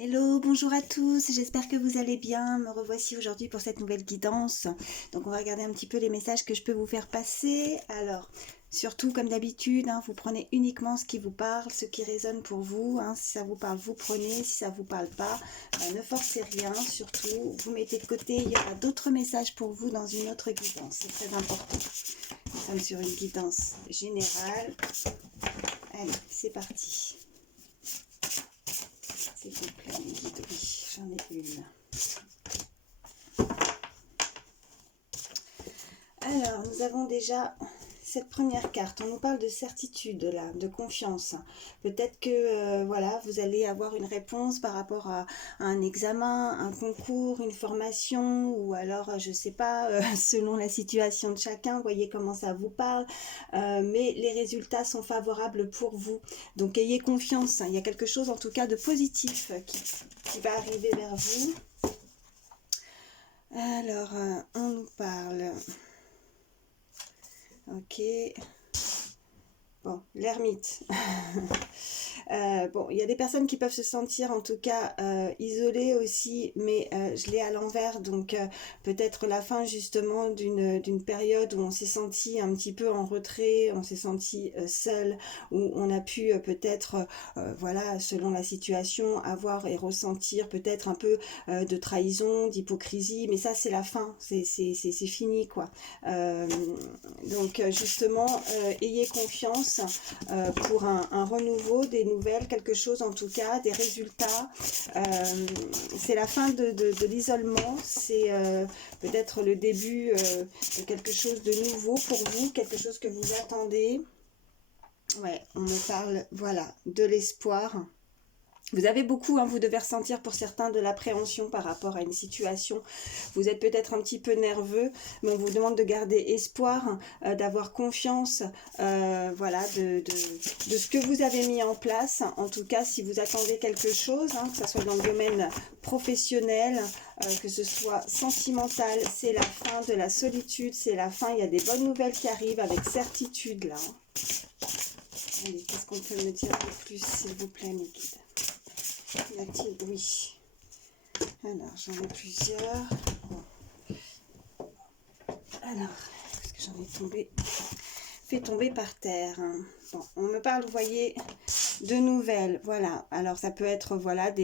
Hello, bonjour à tous, j'espère que vous allez bien. Me revoici aujourd'hui pour cette nouvelle guidance. Donc on va regarder un petit peu les messages que je peux vous faire passer. Alors, surtout comme d'habitude, vous prenez uniquement ce qui vous parle, ce qui résonne pour vous. Si ça vous parle, vous prenez. Si ça vous parle pas, ne forcez rien. Surtout, vous mettez de côté. Il y aura d'autres messages pour vous dans une autre guidance. C'est très important. Nous sommes sur une guidance générale. Allez, c'est parti. S'il vous plaît, mes guides, oui, j'en ai une. Alors, nous avons déjà cette première carte. On nous parle de certitude, là, de confiance. Peut-être que, voilà, vous allez avoir une réponse par rapport à un examen, un concours, une formation, ou alors, je sais pas, selon la situation de chacun, vous voyez comment ça vous parle. Mais les résultats sont favorables pour vous. Donc, ayez confiance. Il y a quelque chose, en tout cas, de positif qui va arriver vers vous. Alors, on nous parle... Ok. Bon, l'ermite. Bon, il y a des personnes qui peuvent se sentir en tout cas isolées aussi, mais je l'ai à l'envers, donc peut-être la fin justement d'une période où on s'est senti un petit peu en retrait, on s'est senti seul, où on a pu peut-être, voilà, selon la situation, avoir et ressentir peut-être un peu de trahison, d'hypocrisie, mais ça c'est la fin, c'est fini quoi. Donc justement, ayez confiance pour un renouveau, des nouvelles, quelque chose en tout cas, des résultats. C'est la fin de l'isolement, c'est peut-être le début de quelque chose de nouveau pour vous, quelque chose que vous attendez. Ouais, on me parle, voilà, de l'espoir. Vous avez beaucoup, vous devez ressentir pour certains de l'appréhension par rapport à une situation. Vous êtes peut-être un petit peu nerveux, mais on vous demande de garder espoir, d'avoir confiance, voilà, de ce que vous avez mis en place. En tout cas, si vous attendez quelque chose, que ce soit dans le domaine professionnel, que ce soit sentimental, c'est la fin de la solitude, c'est la fin. Il y a des bonnes nouvelles qui arrivent avec certitude là. Allez, qu'est-ce qu'on peut me dire de plus, s'il vous plaît, mes guides? Oui. Alors, j'en ai plusieurs. Bon. Alors, est-ce que j'en ai fait tomber par terre? Bon, on me parle, vous voyez, de nouvelles. Voilà. Alors, ça peut être, voilà,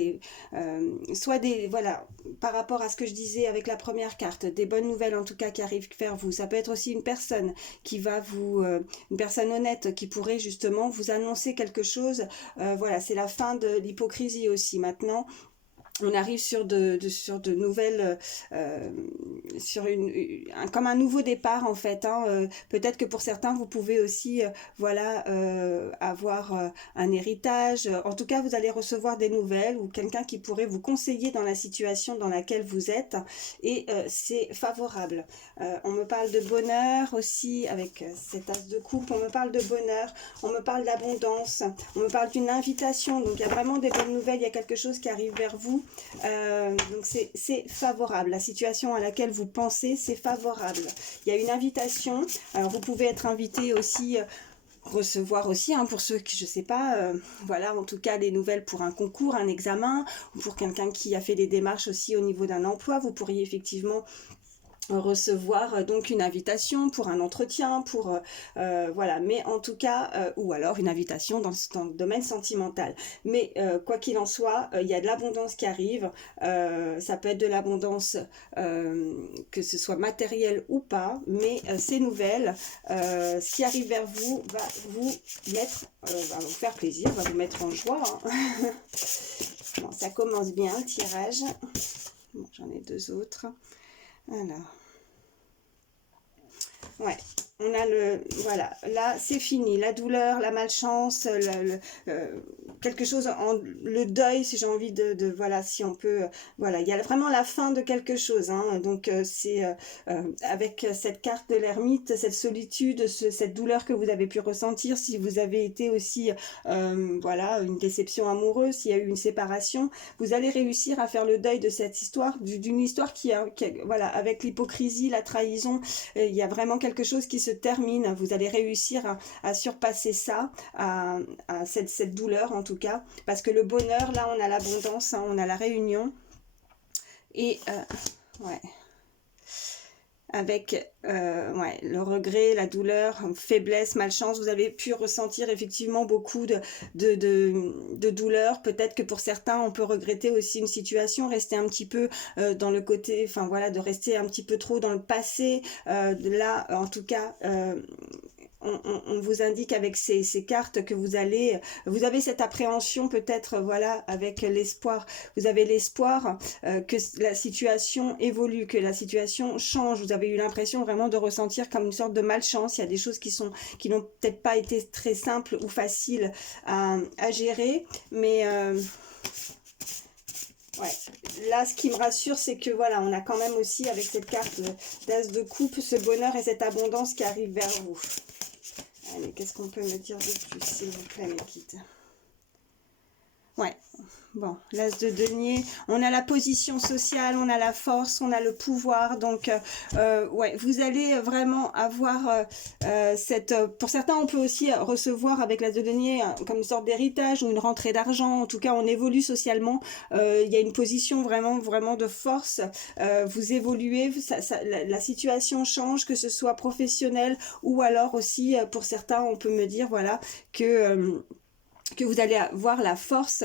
soit des, voilà, par rapport à ce que je disais avec la première carte, des bonnes nouvelles en tout cas qui arrivent vers vous. Ça peut être aussi une personne qui va une personne honnête qui pourrait justement vous annoncer quelque chose. Voilà, c'est la fin de l'hypocrisie aussi. Maintenant, on arrive sur de nouvelles, comme un nouveau départ en fait. Peut-être que pour certains, vous pouvez aussi, voilà, avoir un héritage. En tout cas, vous allez recevoir des nouvelles ou quelqu'un qui pourrait vous conseiller dans la situation dans laquelle vous êtes. Et c'est favorable. On me parle de bonheur aussi avec cet as de coupe. On me parle de bonheur. On me parle d'abondance. On me parle d'une invitation. Donc, il y a vraiment des bonnes nouvelles. Il y a quelque chose qui arrive vers vous. Donc c'est favorable, la situation à laquelle vous pensez, c'est favorable. Il y a une invitation, alors vous pouvez être invité aussi, recevoir aussi, pour ceux qui, je sais pas, voilà, en tout cas les nouvelles pour un concours, un examen, ou pour quelqu'un qui a fait des démarches aussi au niveau d'un emploi, vous pourriez effectivement recevoir donc une invitation pour un entretien, pour voilà, mais en tout cas, ou alors une invitation dans le domaine sentimental. Mais quoi qu'il en soit, il y a de l'abondance qui arrive. Ça peut être de l'abondance, que ce soit matériel ou pas, mais ces nouvelles, ce qui arrive vers vous va vous mettre, va vous faire plaisir, va vous mettre en joie. Bon, ça commence bien le tirage. Bon, j'en ai deux autres. Alors, ouais, on a voilà, là c'est fini, la douleur, la malchance, quelque chose, le deuil, si j'ai envie voilà, si on peut, voilà, il y a vraiment la fin de quelque chose, donc c'est avec cette carte de l'ermite, cette solitude, cette douleur que vous avez pu ressentir, si vous avez été aussi, voilà, une déception amoureuse, s'il y a eu une séparation, vous allez réussir à faire le deuil de cette histoire, d'une histoire qui voilà, avec l'hypocrisie, la trahison, il y a vraiment quelque chose qui se termine. Vous allez réussir à surpasser ça, à cette douleur en tout cas. Parce que le bonheur, là, on a l'abondance, hein, on a la réunion. Et, ouais... avec ouais, le regret, la douleur, faiblesse, malchance, vous avez pu ressentir effectivement beaucoup de douleur. Peut-être que pour certains, on peut regretter aussi une situation, rester un petit peu dans le côté, enfin voilà, de rester un petit peu trop dans le passé. Là, en tout cas... on vous indique avec ces cartes que vous avez cette appréhension peut-être, voilà, avec l'espoir. Vous avez l'espoir que la situation évolue, que la situation change. Vous avez eu l'impression vraiment de ressentir comme une sorte de malchance. Il y a des choses qui n'ont peut-être pas été très simples ou faciles à gérer, mais... ouais, là ce qui me rassure c'est que voilà, on a quand même aussi avec cette carte d'As de coupe ce bonheur et cette abondance qui arrive vers vous. Allez, qu'est-ce qu'on peut me dire de plus, s'il vous plaît, mes guides? Ouais, bon, l'As de denier, on a la position sociale, on a la force, on a le pouvoir, donc ouais, vous allez vraiment avoir pour certains, on peut aussi recevoir avec l'As de denier comme une sorte d'héritage ou une rentrée d'argent, en tout cas, on évolue socialement, il y a une position vraiment de force, vous évoluez, la situation change, que ce soit professionnel ou alors aussi, pour certains, on peut me dire, voilà, que vous allez avoir la force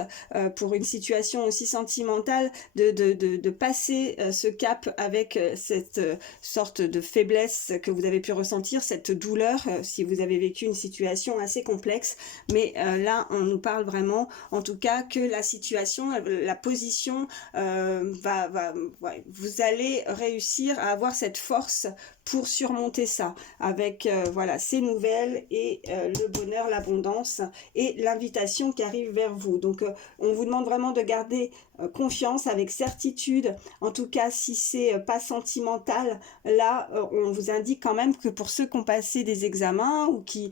pour une situation aussi sentimentale de passer ce cap avec cette sorte de faiblesse que vous avez pu ressentir, cette douleur si vous avez vécu une situation assez complexe. Mais là, on nous parle vraiment, en tout cas, que la situation, la position ouais, vous allez réussir à avoir cette force pour surmonter ça avec voilà, ces nouvelles et le bonheur, l'abondance et l'invitation qui arrive vers vous. Donc on vous demande vraiment de garder confiance avec certitude. En tout cas, si c'est pas sentimental, là on vous indique quand même que pour ceux qui ont passé des examens ou qui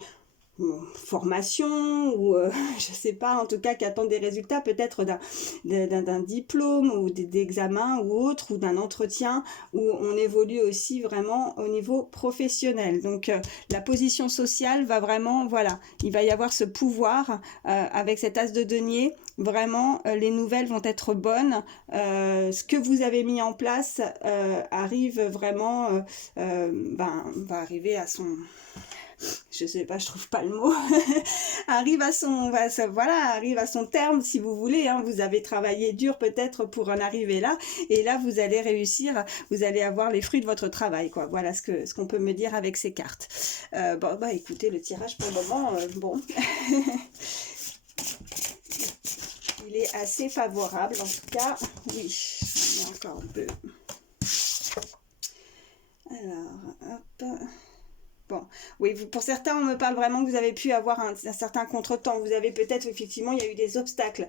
formation ou je sais pas, en tout cas qui attendent des résultats peut-être d'un diplôme ou d'examen ou autre, ou d'un entretien où on évolue aussi vraiment au niveau professionnel. Donc la position sociale va vraiment, voilà, il va y avoir ce pouvoir avec cet As de denier. Vraiment, les nouvelles vont être bonnes. Ce que vous avez mis en place arrive vraiment, va arriver à son... je sais pas, je trouve pas le mot, arrive à son terme, si vous voulez, hein. Vous avez travaillé dur peut-être pour en arriver là, et là vous allez réussir, vous allez avoir les fruits de votre travail, quoi. Voilà ce qu'on peut me dire avec ces cartes. Bon, bah écoutez, le tirage pour le moment, bon, il est assez favorable, en tout cas, oui, il y a encore un peu. Alors, hop... Bon, oui, pour certains, on me parle vraiment que vous avez pu avoir un certain contretemps. Vous avez peut-être, effectivement, il y a eu des obstacles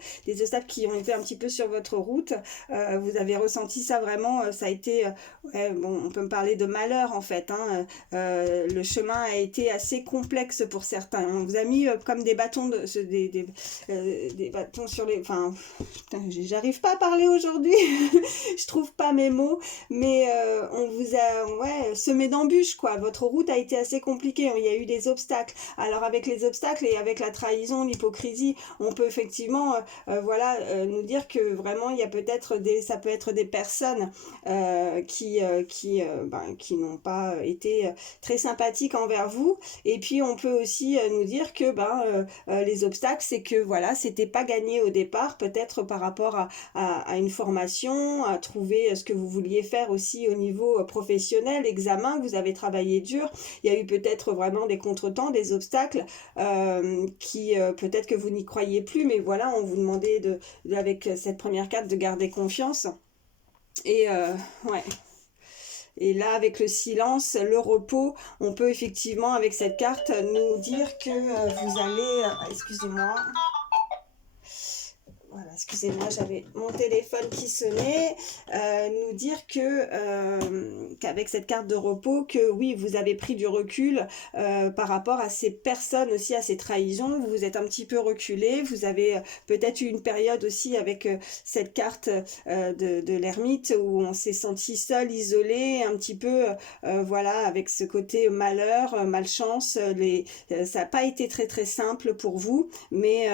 qui ont été un petit peu sur votre route. Vous avez ressenti ça vraiment, ça a été, ouais, bon, on peut me parler de malheur en fait, hein. Le chemin a été assez complexe pour certains. On vous a mis comme des bâtons, des bâtons sur les... Enfin, j'arrive pas à parler aujourd'hui, je trouve pas mes mots, mais on vous a, ouais, semé d'embûches, quoi. Votre route a été assez compliqué, il y a eu des obstacles. Alors avec les obstacles et avec la trahison, l'hypocrisie, on peut effectivement voilà, nous dire que vraiment il y a peut-être ça peut être des personnes qui n'ont pas été très sympathiques envers vous, et puis on peut aussi nous dire que les obstacles, c'est que voilà, c'était pas gagné au départ, peut-être par rapport à une formation, à trouver ce que vous vouliez faire aussi au niveau professionnel, examen, vous avez travaillé dur, il y a eu peut-être vraiment des contretemps, des obstacles qui peut-être que vous n'y croyez plus, mais voilà, on vous demandait avec cette première carte de garder confiance. Et ouais. Et là, avec le silence, le repos, on peut effectivement, avec cette carte, nous dire que vous allez... excusez-moi. Voilà, excusez-moi, j'avais mon téléphone qui sonnait, nous dire qu'avec cette carte de repos, que oui, vous avez pris du recul par rapport à ces personnes aussi, à ces trahisons, vous vous êtes un petit peu reculé, vous avez peut-être eu une période aussi avec cette carte de l'ermite où on s'est senti seul, isolé, un petit peu, voilà, avec ce côté malheur, malchance, ça n'a pas été très très simple pour vous, mais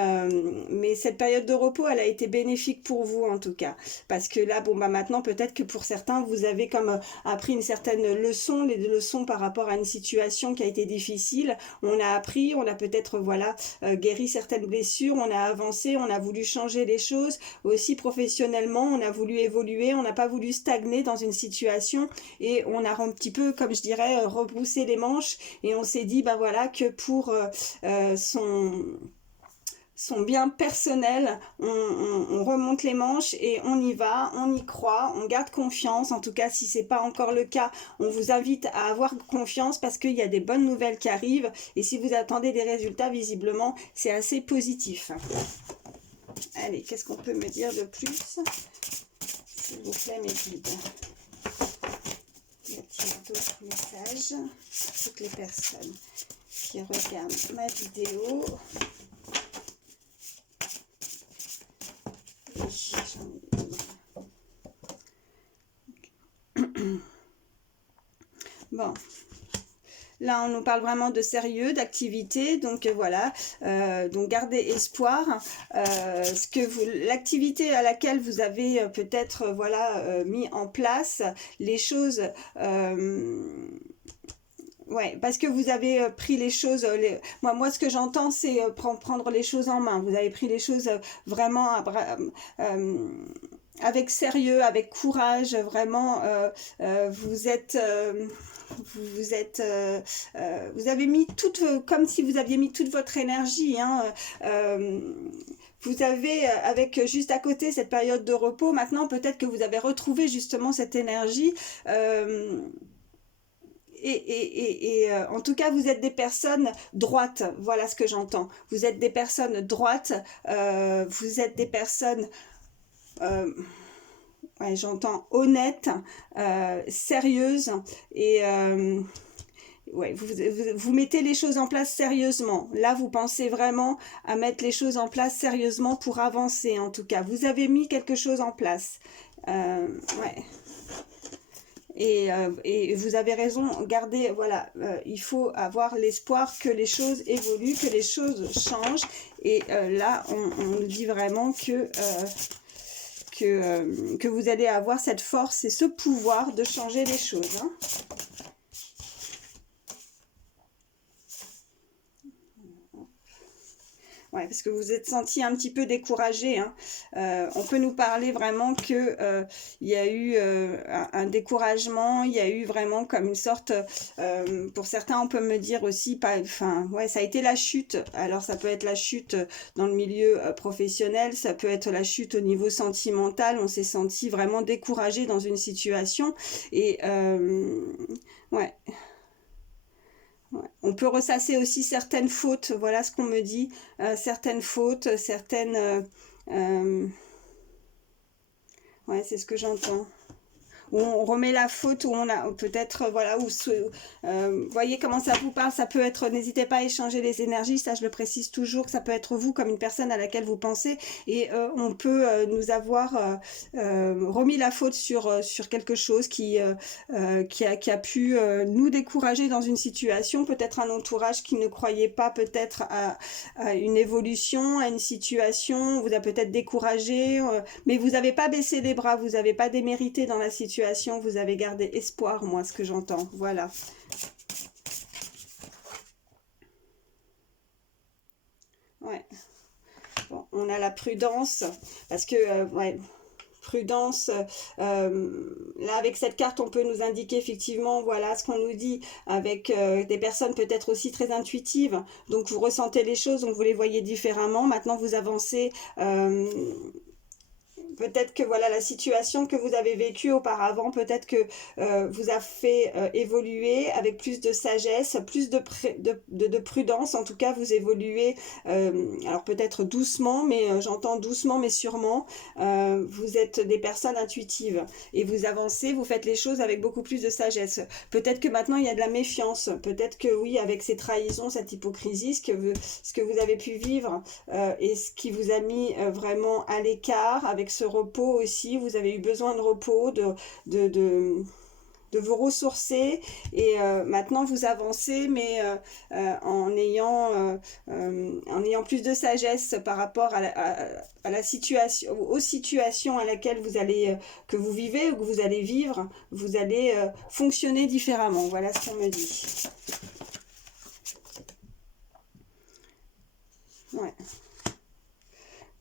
cette période de repos, elle a été bénéfique pour vous en tout cas, parce que là, bon bah maintenant peut-être que pour certains, vous avez comme appris une certaine leçon, les leçons par rapport à une situation qui a été difficile, on a appris, on a peut-être voilà guéri certaines blessures, on a avancé, on a voulu changer les choses, aussi professionnellement, on a voulu évoluer, on n'a pas voulu stagner dans une situation et on a un petit peu, comme je dirais, rebroussé les manches et on s'est dit bah voilà que pour son bien personnel, on remonte les manches et on y va, on y croit, on garde confiance. En tout cas, si c'est pas encore le cas, on vous invite à avoir confiance parce qu'il y a des bonnes nouvelles qui arrivent et si vous attendez des résultats, visiblement, c'est assez positif. Allez, qu'est-ce qu'on peut me dire de plus? S'il vous plaît, mes guides. Y a-t-il d'autres messages? Toutes les personnes qui regardent ma vidéo. Bon, là on nous parle vraiment de sérieux, d'activité, donc voilà, donc gardez espoir, l'activité à laquelle vous avez peut-être voilà mis en place les choses. Ouais, parce que vous avez pris les choses, moi ce que j'entends c'est prendre les choses en main, vous avez pris les choses vraiment avec sérieux, avec courage, vraiment vous avez mis comme si vous aviez mis toute votre énergie, hein, vous avez, avec juste à côté cette période de repos, maintenant peut-être que vous avez retrouvé justement cette énergie, en tout cas, vous êtes des personnes droites, voilà ce que j'entends. Vous êtes des personnes droites, vous êtes des personnes, ouais, j'entends honnêtes, sérieuses, et ouais, vous mettez les choses en place sérieusement. Là, vous pensez vraiment à mettre les choses en place sérieusement pour avancer, en tout cas. Vous avez mis quelque chose en place. Ouais. Et vous avez raison, gardez, voilà, il faut avoir l'espoir que les choses évoluent, que les choses changent. Et là, on nous dit vraiment que vous allez avoir cette force et ce pouvoir de changer les choses. Hein. Ouais, parce que vous êtes senti un petit peu découragé. Hein. On peut nous parler vraiment que il y a eu un découragement, il y a eu vraiment comme une sorte, pour certains on peut me dire aussi, enfin ouais, ça a été la chute. Alors ça peut être la chute dans le milieu professionnel, ça peut être la chute au niveau sentimental. On s'est senti vraiment découragé dans une situation et ouais. Ouais. On peut ressasser aussi certaines fautes, voilà ce qu'on me dit, certaines fautes, certaines... ouais, c'est ce que j'entends. Où on remet la faute, où on a peut-être, voilà, voyez comment ça vous parle, ça peut être, n'hésitez pas à échanger les énergies, ça je le précise toujours, que ça peut être vous comme une personne à laquelle vous pensez, et on peut nous avoir remis la faute sur quelque chose qui a pu nous décourager dans une situation, peut-être un entourage qui ne croyait pas peut-être à une évolution, à une situation, vous a peut-être découragé, mais vous n'avez pas baissé les bras, vous n'avez pas démérité dans la situation, vous avez gardé espoir, moi, ce que j'entends. Voilà. Ouais. Bon, on a la prudence, parce que, ouais, prudence, là avec cette carte on peut nous indiquer effectivement voilà ce qu'on nous dit avec des personnes peut-être aussi très intuitives, donc vous ressentez les choses, donc vous les voyez différemment, maintenant vous avancez peut-être que voilà la situation que vous avez vécue auparavant, peut-être que vous a fait évoluer avec plus de sagesse, plus de prudence. En tout cas, vous évoluez, alors peut-être doucement, mais j'entends doucement, mais sûrement. Vous êtes des personnes intuitives et vous avancez, vous faites les choses avec beaucoup plus de sagesse. Peut-être que maintenant il y a de la méfiance. Peut-être que oui, avec ces trahisons, cette hypocrisie, ce que vous avez pu vivre et ce qui vous a mis vraiment à l'écart, avec ce repos aussi, vous avez eu besoin de repos, de, de, de vous ressourcer et maintenant vous avancez mais en ayant plus de sagesse par rapport à la situation, aux situations à laquelle vous allez que vous vivez ou que vous allez vivre, vous allez fonctionner différemment. Voilà ce qu'on me dit. Ouais.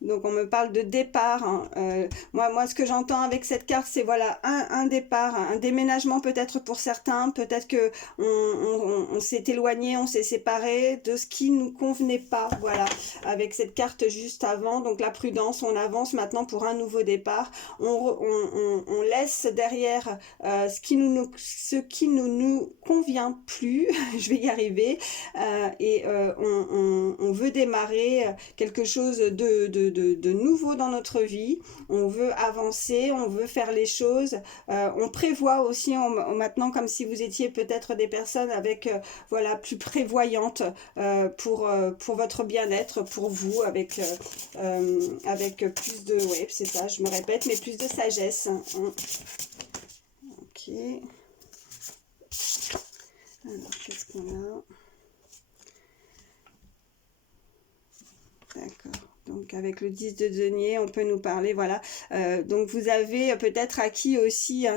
Donc on me parle de départ. Hein. Moi, ce que j'entends avec cette carte, c'est voilà un départ, un déménagement peut-être pour certains. Peut-être que on s'est éloigné, on s'est séparé de ce qui nous convenait pas. Voilà, avec cette carte juste avant. Donc la prudence, on avance maintenant pour un nouveau départ. On laisse derrière ce qui ne nous convient plus. Je vais y arriver. Et on veut démarrer quelque chose de nouveau dans notre vie, on veut avancer, on veut faire les choses, on prévoit aussi maintenant comme si vous étiez peut-être des personnes avec voilà plus prévoyantes pour votre bien-être, pour vous, avec plus de, ouais c'est ça, je me répète, mais plus de sagesse. Ok. Alors qu'est-ce qu'on a? D'accord. Donc avec le 10 de denier, on peut nous parler, voilà. Donc vous avez peut-être acquis aussi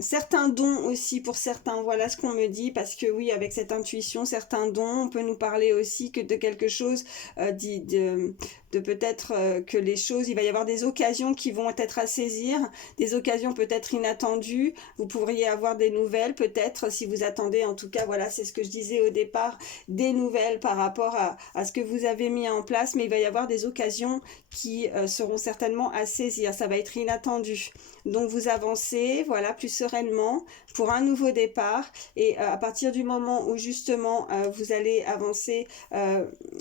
certains dons aussi pour certains. Voilà ce qu'on me dit, parce que oui, avec cette intuition, certains dons, on peut nous parler aussi que de quelque chose de peut-être que les choses, il va y avoir des occasions qui vont être à saisir, des occasions peut-être inattendues. Vous pourriez avoir des nouvelles peut-être si vous attendez, en tout cas, voilà, c'est ce que je disais au départ, des nouvelles par rapport à ce que vous avez mis en place, mais il va y avoir des occasions qui seront certainement à saisir, ça va être inattendu. Donc vous avancez, voilà, plus sereinement pour un nouveau départ, et à partir du moment où justement vous allez avancer,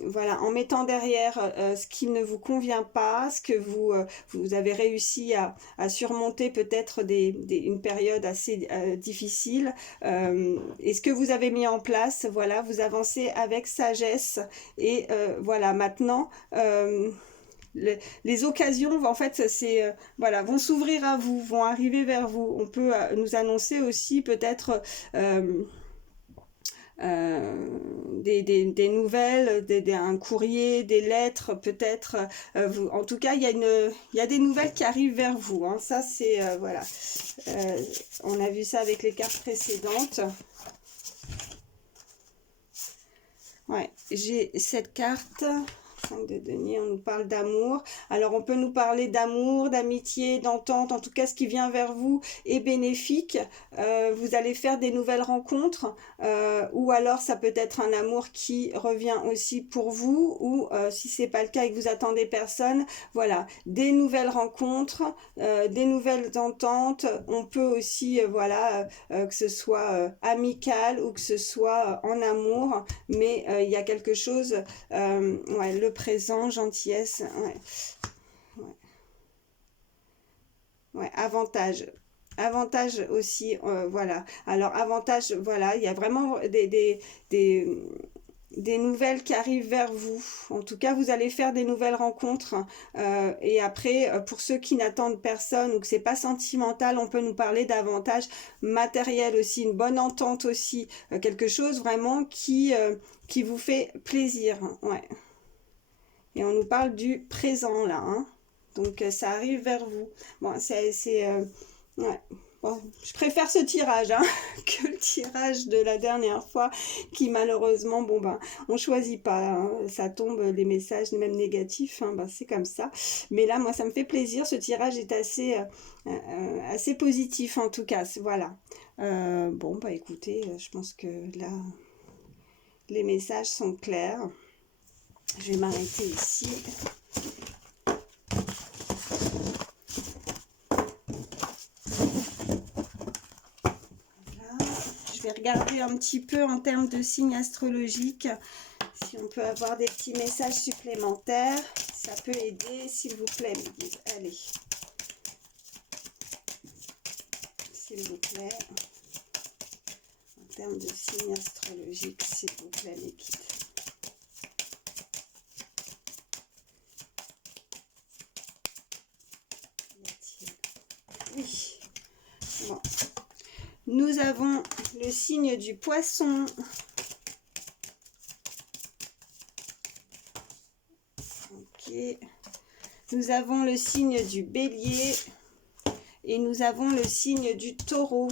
voilà, en mettant derrière ce qui ne vous convient pas, ce que vous avez réussi à surmonter peut-être une période assez difficile, et ce que vous avez mis en place, voilà, vous avancez avec sagesse, et voilà, maintenant les occasions, en fait, voilà, vont s'ouvrir à vous, vont arriver vers vous. On peut nous annoncer aussi peut-être des nouvelles, un courrier, des lettres, peut-être. En tout cas, il y a des nouvelles qui arrivent vers vous. Hein. Ça, c'est voilà. On a vu ça avec les cartes précédentes. Ouais, j'ai cette carte. 5 de denier, on nous parle d'amour. Alors on peut nous parler d'amour, d'amitié, d'entente, en tout cas ce qui vient vers vous est bénéfique. Vous allez faire des nouvelles rencontres, ou alors ça peut être un amour qui revient aussi pour vous, ou si c'est pas le cas et que vous attendez personne, voilà, des nouvelles rencontres, des nouvelles ententes. On peut aussi, voilà, que ce soit amical ou que ce soit en amour, mais il y a quelque chose, ouais, le présent, gentillesse, ouais. Ouais. Ouais, avantage aussi, voilà. Alors avantage, voilà, il y a vraiment des nouvelles qui arrivent vers vous. En tout cas, vous allez faire des nouvelles rencontres. Et après, pour ceux qui n'attendent personne ou que c'est pas sentimental, on peut nous parler d'avantages matériels aussi, une bonne entente aussi, quelque chose vraiment qui vous fait plaisir. Ouais. Et on nous parle du présent là, hein. Donc ça arrive vers vous. Bon, ouais. Bon, je préfère ce tirage hein, que le tirage de la dernière fois qui malheureusement, bon ben, on choisit pas, hein. Ça tombe les messages même négatifs, hein, ben, c'est comme ça. Mais là, moi, ça me fait plaisir. Ce tirage est assez positif en tout cas. Voilà. Bon, bah écoutez, je pense que là, les messages sont clairs. Je vais m'arrêter ici. regarder un petit peu en termes de signes astrologiques, si on peut avoir des petits messages supplémentaires. Ça peut aider, s'il vous plaît, mes guides. Allez. S'il vous plaît. En termes de signes astrologiques, s'il vous plaît, mes guides. Oui. Bon. Nous avons le signe du poisson. Ok. Nous avons le signe du bélier. Et nous avons le signe du taureau.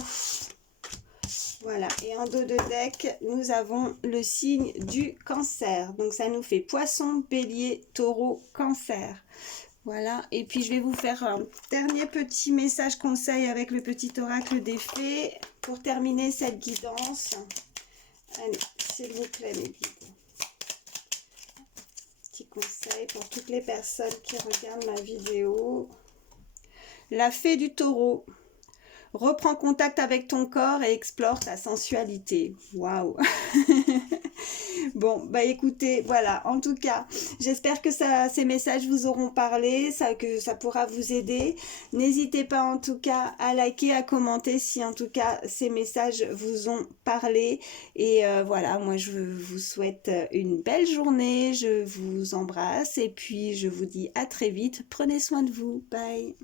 Voilà. Et en dos de deck, nous avons le signe du cancer. Donc ça nous fait poisson, bélier, taureau, cancer. Voilà, et puis je vais vous faire un dernier petit message conseil avec le petit oracle des fées pour terminer cette guidance. Allez, s'il vous plaît, mes guides. Petit conseil pour toutes les personnes qui regardent ma vidéo. La fée du taureau. Reprends contact avec ton corps et explore ta sensualité. Waouh. Bon, bah écoutez, voilà, en tout cas, j'espère que ces messages vous auront parlé, que ça pourra vous aider. N'hésitez pas en tout cas à liker, à commenter si en tout cas ces messages vous ont parlé. Et voilà, moi je vous souhaite une belle journée, je vous embrasse et puis je vous dis à très vite. Prenez soin de vous, bye.